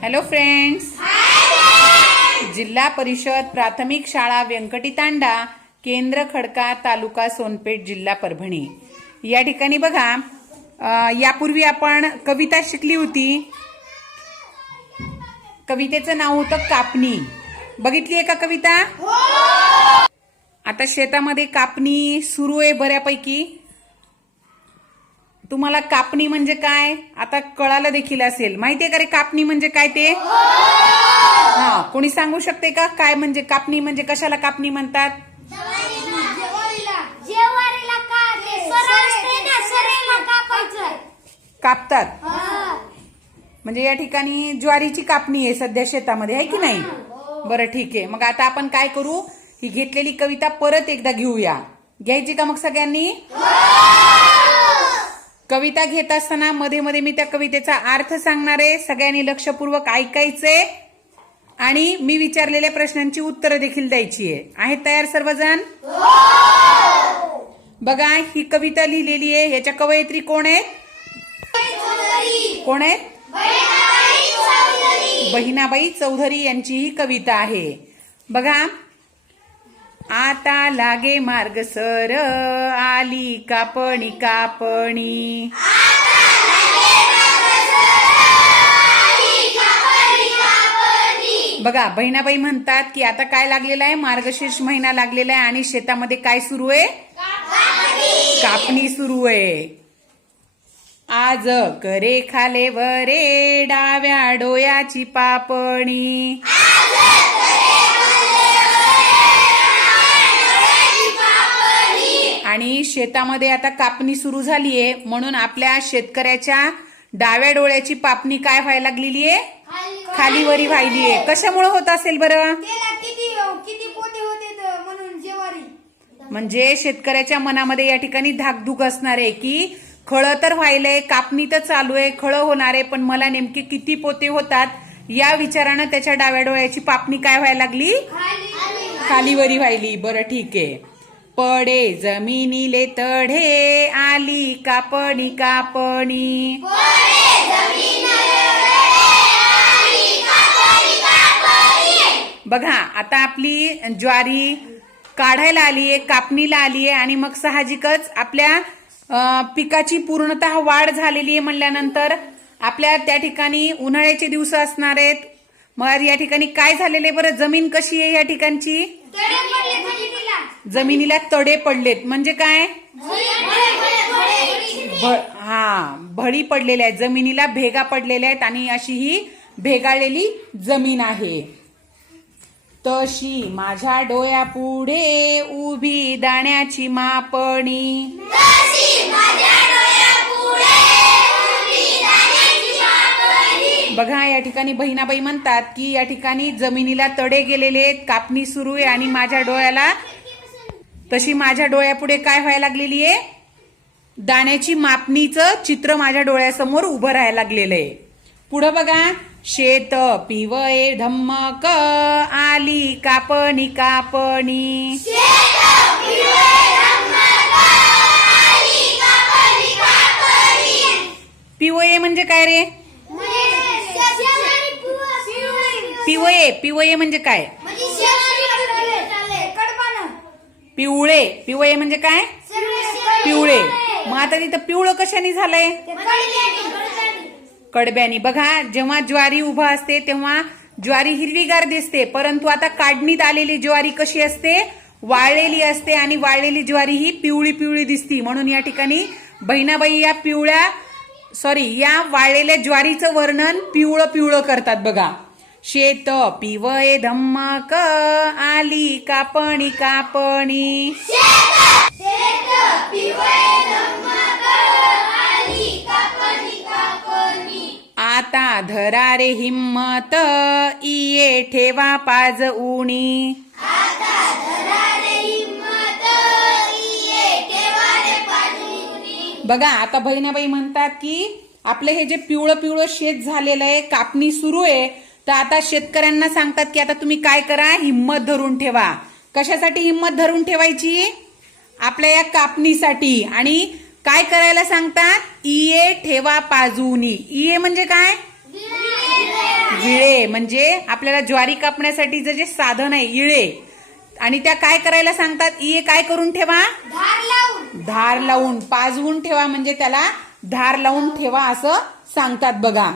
Hello friends जिल्हा परिषद प्राथमिक शाळा व्यंकटी तांडा केंद्र खडका तालुका सोनपेठ जिल्हा परभणी. या ठिकाणी बघा यापूर्वी आपण कविता शिकली होती. कवितेचं नाव होतं कापणी. बघितली आहे का कविता? आता शेतामध्ये कापणी सुरू आहे बऱ्यापैकी. तुम्हाला कापणी म्हणजे काय? आता कळालं देखील असेल. माहितीये का रे कापणी म्हणजे काय ते? हा कोणी सांगू शकते का? काय म्हणजे कापणी? म्हणजे कशाला कापणी म्हणतात? कापतात. म्हणजे या ठिकाणी ज्वारीची कापणी आहे सध्या शेतामध्ये आहे की नाही? बरं ठीक आहे. मग आता आपण काय करू? ही घेतलेली कविता परत एकदा घेऊया. घ्यायची का मग सगळ्यांनी? कविता घेत असताना मध्ये मध्ये मी त्या कवितेचा अर्थ सांगणार आहे. सगळ्यांनी लक्षपूर्वक ऐकायचे. आणि मी विचारलेल्या प्रश्नांची उत्तरं देखील द्यायची आहे. आहेत तयार सर्वजण? बघा ही कविता लिहिलेली आहे. ह्याच्या कवयित्री कोण आहेत? कोण आहेत? बहिणाबाई चौधरी यांची ही कविता आहे. बघा आता लागे मार्ग सर आली कापणी कापणी. बघा बहिणाबाई म्हणतात की आता काय लागलेलं आहे? मार्गशीर्ष महिना लागलेला आहे आणि शेतामध्ये काय सुरू आहे? कापणी सुरू आहे. आज करे खाले वरे डाव्या डोयाची पापणी. आणि शेतामध्ये आता कापणी सुरू झालीये म्हणून आपल्या शेतकऱ्याच्या डाव्या डोळ्याची पापणी काय व्हायला लागलेली आहे? खालीवरी व्हायली आहे. कशामुळे होत असेल बरं? म्हणजे शेतकऱ्याच्या मनामध्ये या ठिकाणी धाकधूक असणार आहे की खळं तर व्हायलंय कापणी तर चालू आहे खळं होणार आहे पण मला नेमके किती पोते होतात या विचारानं त्याच्या डाव्या डोळ्याची पापणी काय व्हायला लागली? खाली. खालीवरी व्हायली. बरं ठीक आहे. पडे जमिनीले तढे आली कापणी कापणी. बघा आता आपली ज्वारी काढायला आली आहे कापणीला आली आहे आणि मग साहजिकच आपल्या पिकाची पूर्णतः वाढ झालेली आहे म्हणल्यानंतर आपल्या त्या ठिकाणी उन्हाळ्याचे दिवस असणार आहेत. मग या ठिकाणी काय झालेले बरं? जमीन कशी आहे या ठिकाणची? तडे पडले जमिनीला जमिनीला तडे पडलेत. म्हणजे काय? हा भडी पडलेल्या आहेत. जमिनीला भेगा पडलेल्या आहेत आणि अशी ही भेगाळलेली जमीन आहे. तशी माझ्या डोळ्यापुढे उभी दाण्याची मापणी. बघा या ठिकाणी बहिणाबाई म्हणतात की या ठिकाणी जमिनीला तडे गेलेले आहेत कापणी सुरू आहे आणि माझ्या डोळ्याला तशी माझ्या डोळ्यापुढे काय व्हायला लागलेली आहे? दाण्याची मापणीचं चित्र माझ्या डोळ्यासमोर उभं राहायला लागलेलं आहे. पुढं बघा शेत पिवळे धम्मक आली कापणी कापणी. पिवळे म्हणजे काय रे? पिवळे पिवळे म्हणजे काय पिवळे. पिवळे म्हणजे काय? पिवळे. मग आता तिथं पिवळं कशाने झालंय? कडब्यानी. बघा जेव्हा ज्वारी उभा असते तेव्हा ज्वारी हिरवीगार दिसते. परंतु आता काढणीत आलेली ज्वारी कशी असते? वाळलेली असते आणि वाळलेली ज्वारी ही पिवळी पिवळी दिसती. म्हणून या ठिकाणी बहिणाबाई या पिवळ्या सॉरी या वाळलेल्या ज्वारीचं वर्णन पिवळं पिवळं करतात बघा. शेत पिवये धम्मक आली कापणी कापणी. आता धरा रे हिम्मत इये ठेवा पाज उणी. बघा आता बहिणाबाई म्हणतात की आपलं हे जे पिवळं पिवळं शेत झालेलं आहे कापणी सुरू आहे तर आता शेतकऱ्यांना सांगतात की आता तुम्ही काय करा? हिंमत धरून ठेवा. कशासाठी हिंमत धरून ठेवायची? आपल्या या कापणीसाठी. आणि काय करायला सांगतात? इये ठेवा पाजूनी. इये म्हणजे काय? विळे. म्हणजे आपल्याला ज्वारी कापण्यासाठीचं जे साधन आहे इळे. आणि त्या काय करायला सांगतात? इये काय करून ठेवा? धार लावून. पाजवून ठेवा म्हणजे त्याला धार लावून ठेवा असं सांगतात बघा.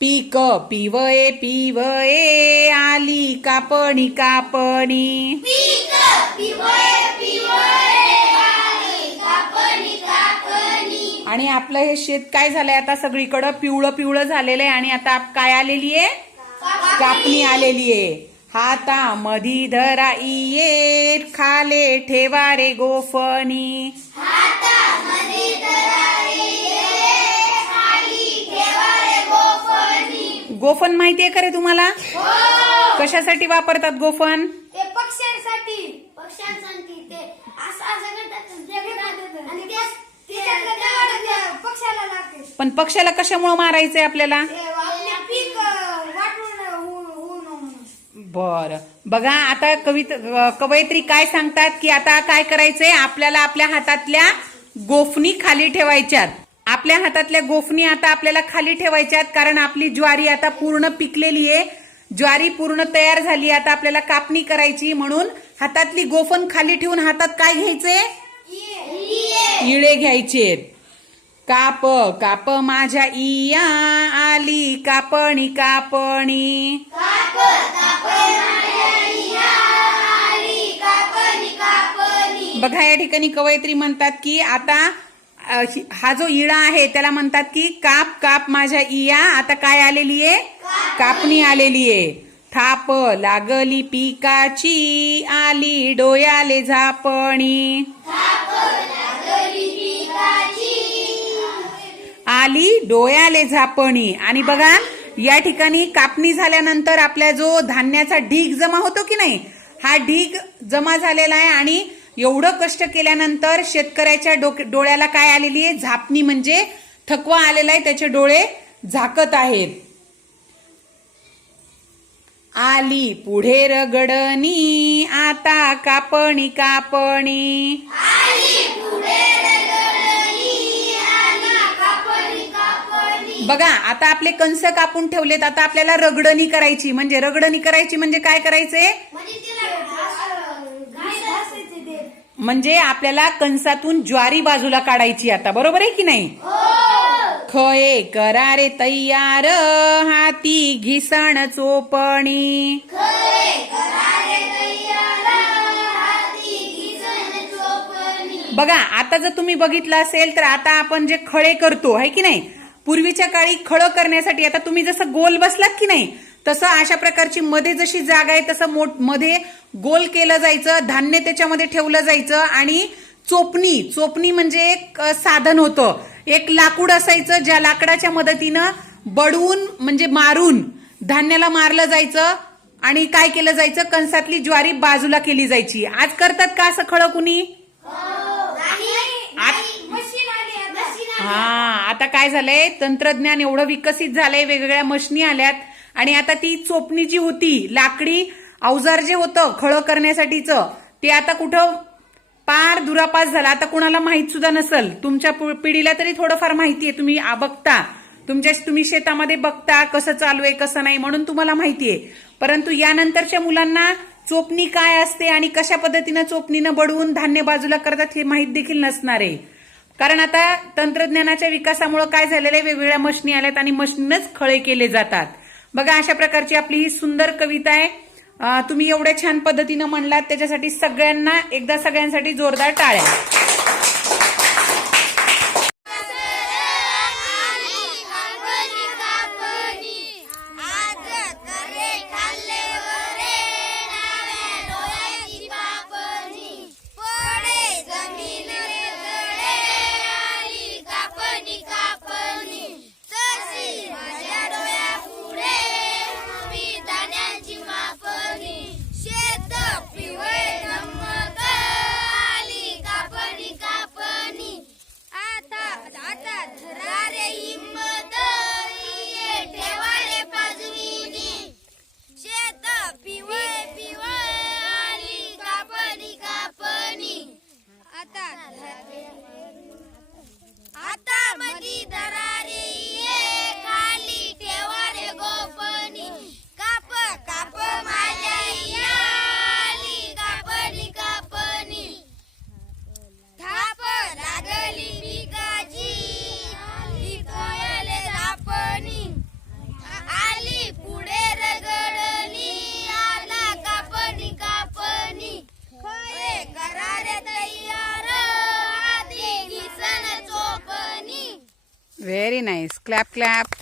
पीक पिवये पिवये आली कापणी कापणी. पीक पिवळे पिवळे आली कापणी कापणी. आणि आपलं हे शेत काय झालंय? आता सगळीकडं पिवळं पिवळं झालेलं आहे आणि आता काय आलेली आहे? कापणी. आलेली आहे. हाता मधी धरा इये खाले ठेवा रे गोफणी. हातामध्ये दरारी ये, खाली ठेवा रे गोफणी. गोफन माहितीये का रे तुम्हाला? हो. कशासाठी वापरतात गोफन? ते पक्ष्यांसाठी. पक्ष्यांसाठी ते असं असं करतात जगतात. आणि ते त्याच्यातलं दगड त्या पक्ष्याला लागते. पण पक्षाला कशामुळे मारायचंय आपल्याला? ते आपले पीक अं, वाटून होऊ होऊ नये म्हणून. बर. बघा आता कवित कवयित्री काय सांगतात की आता काय करायचंय? आपल्याला आपल्या हातातल्या गोफणी खाली ठेवायच्यात. आपल्या हातातल्या गोफणी आता आपल्याला खाली ठेवायच्यात कारण आपली ज्वारी आता पूर्ण पिकलेली आहे. ज्वारी पूर्ण तयार झाली आता आपल्याला कापणी करायची म्हणून हातातली गोफण खाली ठेवून हातात काय घ्यायचे. इळे घ्यायचेत काप काप माझ्या इया आली कापणी कापणी. बघा या ठिकाणी कवयित्री म्हणतात की आता हा जो इळा आहे त्याला म्हणतात की काप काप माझ्या इया आता काय आलेली आहे? कापणी आलेली आहे. थाप लागली पिकाची आली डोयाले झापणी. आली डोयाले झापणी. आणि बघा या ठिकाणी कापणी झाल्यानंतर आपल्या जो धान्याचा ढीग जमा होतो की नाही हा ढीग जमा झालेला आहे आणि एवढं कष्ट केल्यानंतर शेतकऱ्याच्या डोक डोळ्याला काय आलेली आहे? झापणी म्हणजे थकवा आलेला आहे त्याचे डोळे झाकत आहेत. आली पुढे रगडणी आता कापणी कापणी. बघा आता आपले कंस कापून ठेवलेत आता आपल्याला रगडणी करायची. म्हणजे रगडणी करायची म्हणजे काय करायचंय म्हणजे तिला असं घाई घासायचे ते म्हणजे आपल्याला कंसातून ज्वारी बाजूला काढायची आता. बरोबर आहे की नाही? खये करारे तयार हाती घिसण चोपणी. बघा आता जर तुम्ही बघितलं असेल तर आता आपण जे खळे करतो आहे की नाही? पूर्वीच्या काळी खळं करण्यासाठी आता तुम्ही जसं गोल बसलात की नाही तसं अशा प्रकारची मध्ये जशी जागा आहे तसं मोठमध्ये गोल केलं जायचं धान्य त्याच्यामध्ये ठेवलं जायचं आणि चोपणी चोपणी म्हणजे एक साधन होतं. एक लाकूड असायचं ज्या लाकडाच्या मदतीनं बडवून म्हणजे मारून धान्याला मारलं जायचं आणि काय केलं जायचं? कंसातली ज्वारी बाजूला केली जायची. आज करतात का असं खळं कुणी. हा आता काय झालंय? तंत्रज्ञान एवढं विकसित झालंय वेगवेगळ्या मशनी आल्यात. आणि आता ती चोपणी जी होती लाकडी अवजार जे होतं खळं करण्यासाठीचं ते आता कुठं पार दुरापास झाला. आता कुणाला माहीत सुद्धा नसल. तुमच्या पु- पिढीला तरी थोडंफार माहिती आहे तुम्ही आ- बघता. तुमच्या तुम्ही शेतामध्ये बघता कसं चालू आहे कसं नाही म्हणून तुम्हाला माहिती आहे परंतु यानंतरच्या मुलांना चोपणी काय असते आणि कशा पद्धतीनं चोपणीनं बडवून धान्य बाजूला करतात हे माहीत देखील नसणार आहे. कारण आता तंत्रज्ञानाच्या विकासामुळे काय झालेलं आहे? वेगवेगळ्या मशनी आल्यात आणि मशनीनच खळे केले जातात. बघा अशा प्रकारची आपली ही सुंदर कविता आहे. तुम्ही एवढ्या छान पद्धतीनं म्हणलात त्याच्यासाठी सगळ्यांना एकदा सगळ्यांसाठी जोरदार टाळ्या. Clap, clap.